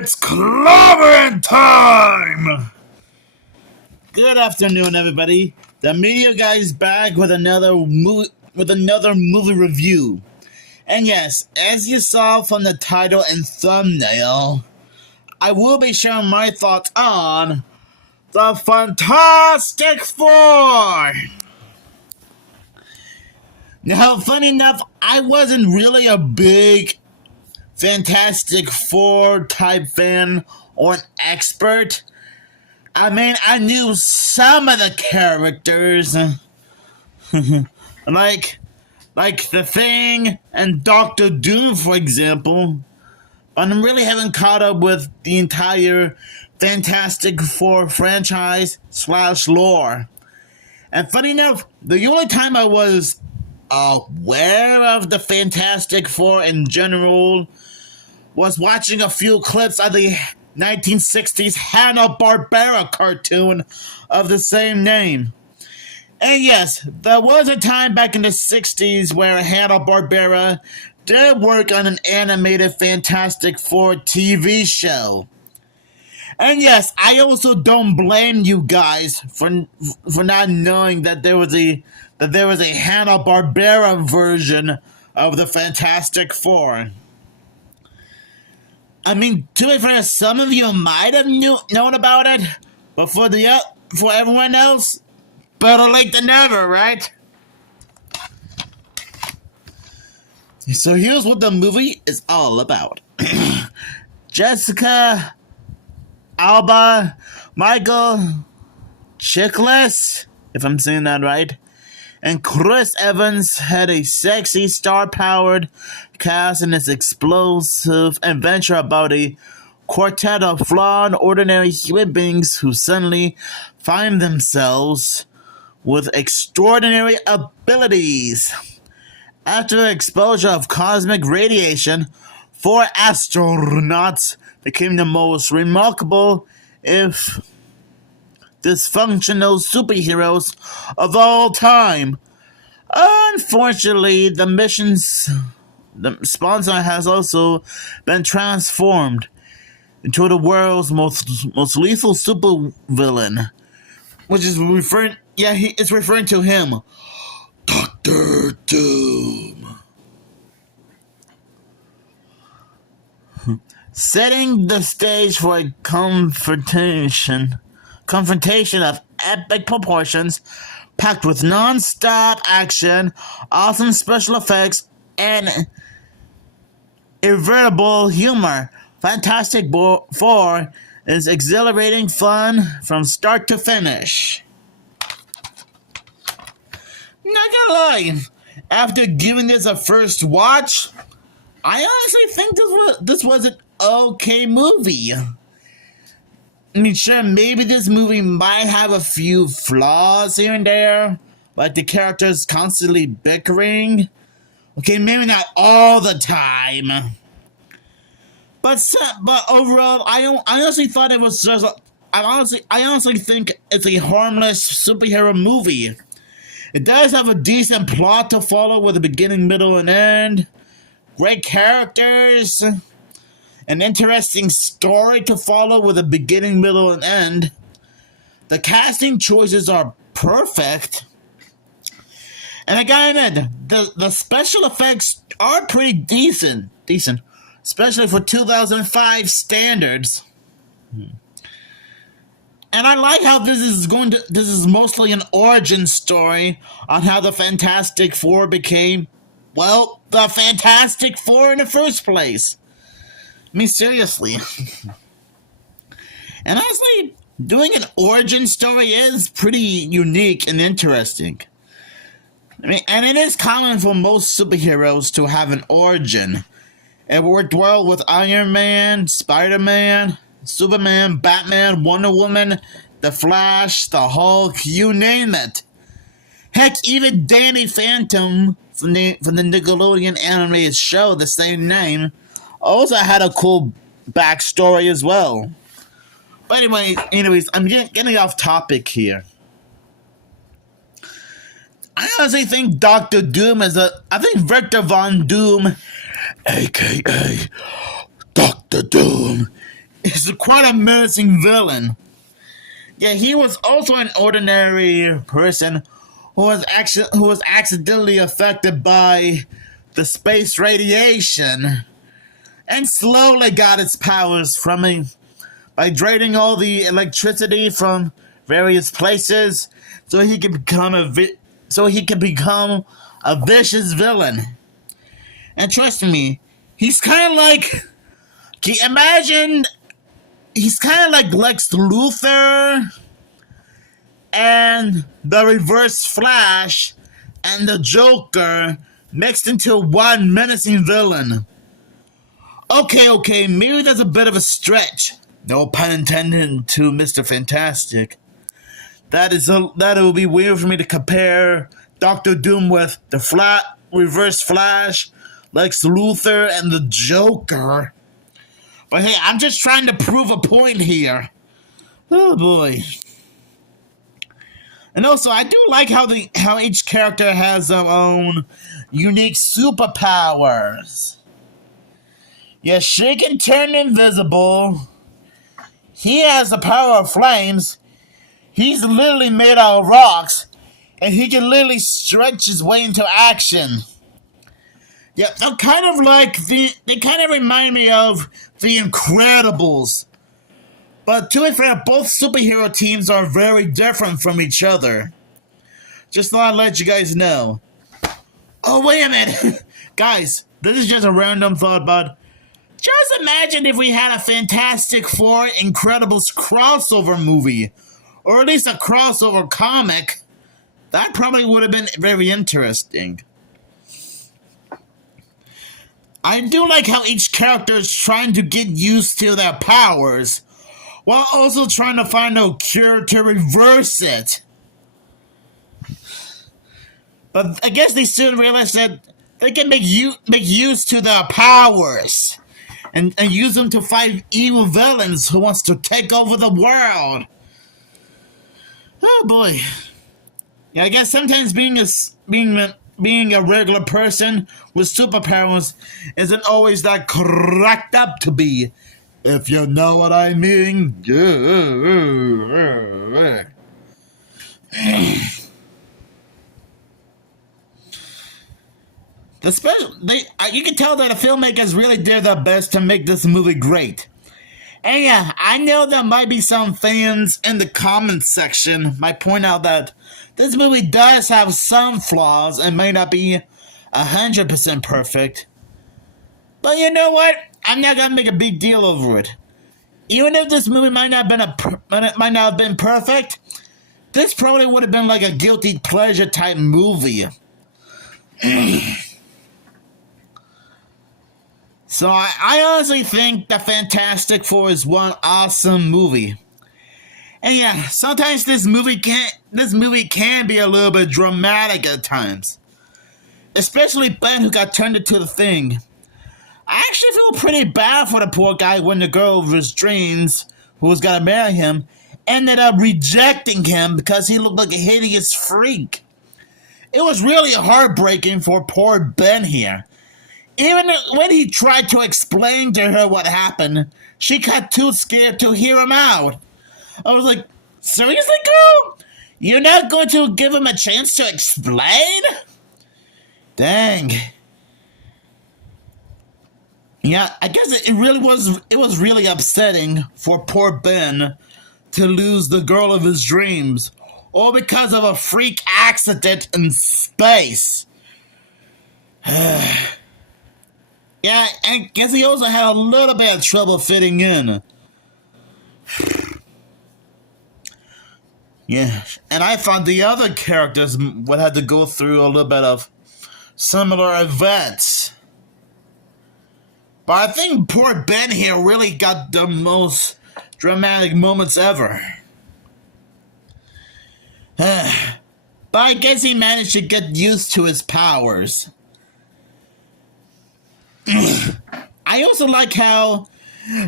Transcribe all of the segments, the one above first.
It's Clobbering Time! Good afternoon, everybody. The Media Guy's back with another movie review. And yes, as you saw from the title and thumbnail, I will be sharing my thoughts on the Fantastic Four. Now, funny enough, I wasn't really a big Fantastic Four type fan or an expert. I mean, I knew some of the characters, like The Thing and Doctor Doom, for example. But I really haven't caught up with the entire Fantastic Four franchise / lore. And funny enough, the only time I was aware of the Fantastic Four in general was watching a few clips of the 1960s Hanna-Barbera cartoon of the same name. And yes, there was a time back in the 60s where Hanna-Barbera did work on an animated Fantastic Four TV show. And yes, I also don't blame you guys for not knowing that there was a Hanna-Barbera version of the Fantastic Four. I mean, to be fair, some of you might have known about it, but for everyone else, better late than never, right? So here's what the movie is all about. Jessica Alba, Michael Chiklis, if I'm saying that right, and Chris Evans had a sexy, star-powered cast in this explosive adventure about a quartet of flawed, ordinary human beings who suddenly find themselves with extraordinary abilities. After the exposure of cosmic radiation, 4 astronauts became the most remarkable, if dysfunctional superheroes of all time. Unfortunately, the mission's sponsor has also been transformed into the world's most lethal supervillain, which is it's referring to him, Doctor Doom. Setting the stage for a confrontation of epic proportions, packed with non-stop action, awesome special effects, and irritable humor. Fantastic Four is exhilarating fun from start to finish. Not gonna lie, after giving this a first watch, I honestly think this was an okay movie. I mean, sure, maybe this movie might have a few flaws here and there, like the characters constantly bickering. Okay, maybe not all the time, but overall, I honestly thought it was just. I honestly think it's a harmless superhero movie. It does have a decent plot to follow with a beginning, middle, and end. Great characters. An interesting story to follow with a beginning, middle, and end. The casting choices are perfect. And I gotta admit, the special effects are pretty decent, especially for 2005 standards. And I like how this is mostly an origin story on how the Fantastic Four became, well, the Fantastic Four in the first place. I mean, seriously. And honestly, doing an origin story is pretty unique and interesting. I mean, and it is common for most superheroes to have an origin. It worked well with Iron Man, Spider-Man, Superman, Batman, Wonder Woman, The Flash, the Hulk, you name it. Heck, even Danny Phantom from the Nickelodeon animated show, the same name, also had a cool backstory as well. But anyways, I'm getting off topic here. I honestly think Doctor Doom I think Victor Von Doom, aka Doctor Doom, is quite a menacing villain. Yeah, he was also an ordinary person who was accidentally affected by the space radiation and slowly got its powers from it by draining all the electricity from various places so he could become a vicious villain. And trust me, he's kind of like, can you imagine? He's kind of like Lex Luthor and the Reverse Flash and the Joker mixed into one menacing villain. Okay, maybe that's a bit of a stretch. No pun intended to Mr. Fantastic. That it would be weird for me to compare Doctor Doom with the Reverse Flash, Lex Luthor, and the Joker. But hey, I'm just trying to prove a point here. Oh boy. And also, I do like how each character has their own unique superpowers. Yes, she can turn invisible. He has the power of flames. He's literally made out of rocks, and he can literally stretch his way into action. Yeah, they kind of remind me of The Incredibles. But to be fair, both superhero teams are very different from each other. Just thought I'd let you guys know. Oh, wait a minute. Guys, this is just a random thought, but just imagine if we had a Fantastic Four Incredibles crossover movie. Or at least a crossover comic. That probably would have been very interesting. I do like how each character is trying to get used to their powers, while also trying to find a cure to reverse it. But I guess they soon realized that they can make use to their powers and use them to fight evil villains who wants to take over the world. Oh boy. Yeah, I guess sometimes being a regular person with superpowers isn't always that cracked up to be, if you know what I mean. You can tell that the filmmakers really did their best to make this movie great. And yeah, I know there might be some fans in the comments section might point out that this movie does have some flaws and may not be 100% perfect. But you know what? I'm not gonna make a big deal over it. Even if this movie might not have been perfect, this probably would have been like a guilty pleasure type movie. So I honestly think the Fantastic Four is one awesome movie. And yeah, sometimes this movie can be a little bit dramatic at times. Especially Ben, who got turned into the Thing. I actually feel pretty bad for the poor guy when the girl of his dreams, who was gonna marry him, ended up rejecting him because he looked like a hideous freak. It was really heartbreaking for poor Ben here. Even when he tried to explain to her what happened, she got too scared to hear him out. I was like, seriously, girl? You're not going to give him a chance to explain? Dang. Yeah, I guess it was really upsetting for poor Ben to lose the girl of his dreams, all because of a freak accident in space. Yeah, I guess he also had a little bit of trouble fitting in. Yeah, and I thought the other characters would have to go through a little bit of similar events. But I think poor Ben here really got the most dramatic moments ever. But I guess he managed to get used to his powers. I also like how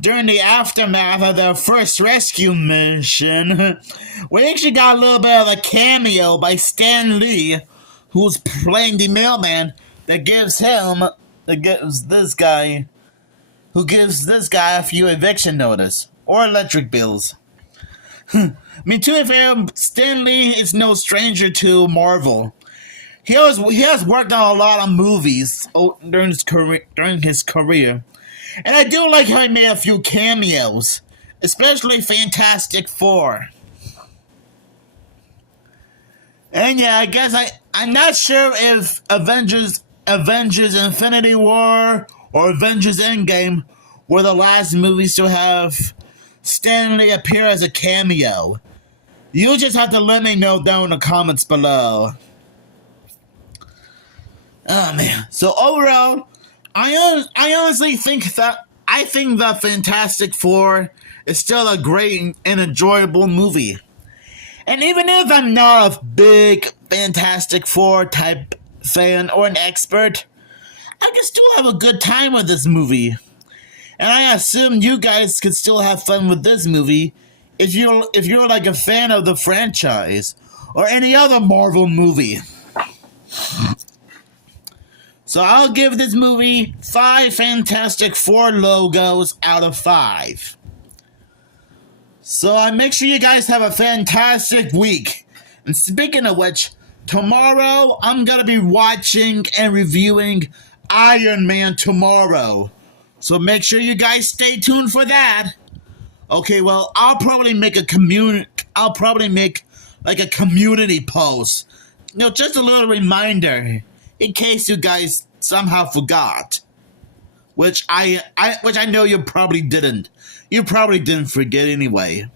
during the aftermath of their first rescue mission, we actually got a little bit of a cameo by Stan Lee, who's playing the mailman that gives this guy who gives this guy a few eviction notice or electric bills. I mean, to be fair, Stan Lee is no stranger to Marvel. He has worked on a lot of movies during his career, and I do like how he made a few cameos, especially Fantastic Four. And yeah, I guess I'm not sure if Avengers Infinity War or Avengers Endgame were the last movies to have Stan Lee appear as a cameo. You just have to let me know down in the comments below. Oh man. So overall, I honestly think that the Fantastic Four is still a great and enjoyable movie. And even if I'm not a big Fantastic Four type fan or an expert, I can still have a good time with this movie. And I assume you guys could still have fun with this movie if you're like a fan of the franchise or any other Marvel movie. So I'll give this movie 5 Fantastic Four logos out of 5. So I make sure you guys have a fantastic week. And speaking of which, tomorrow I'm going to be watching and reviewing Iron Man tomorrow. So make sure you guys stay tuned for that. Okay, well, I'll probably make like a community post. Just a little reminder in case you guys somehow forgot. Which I know you probably didn't. You probably didn't forget anyway.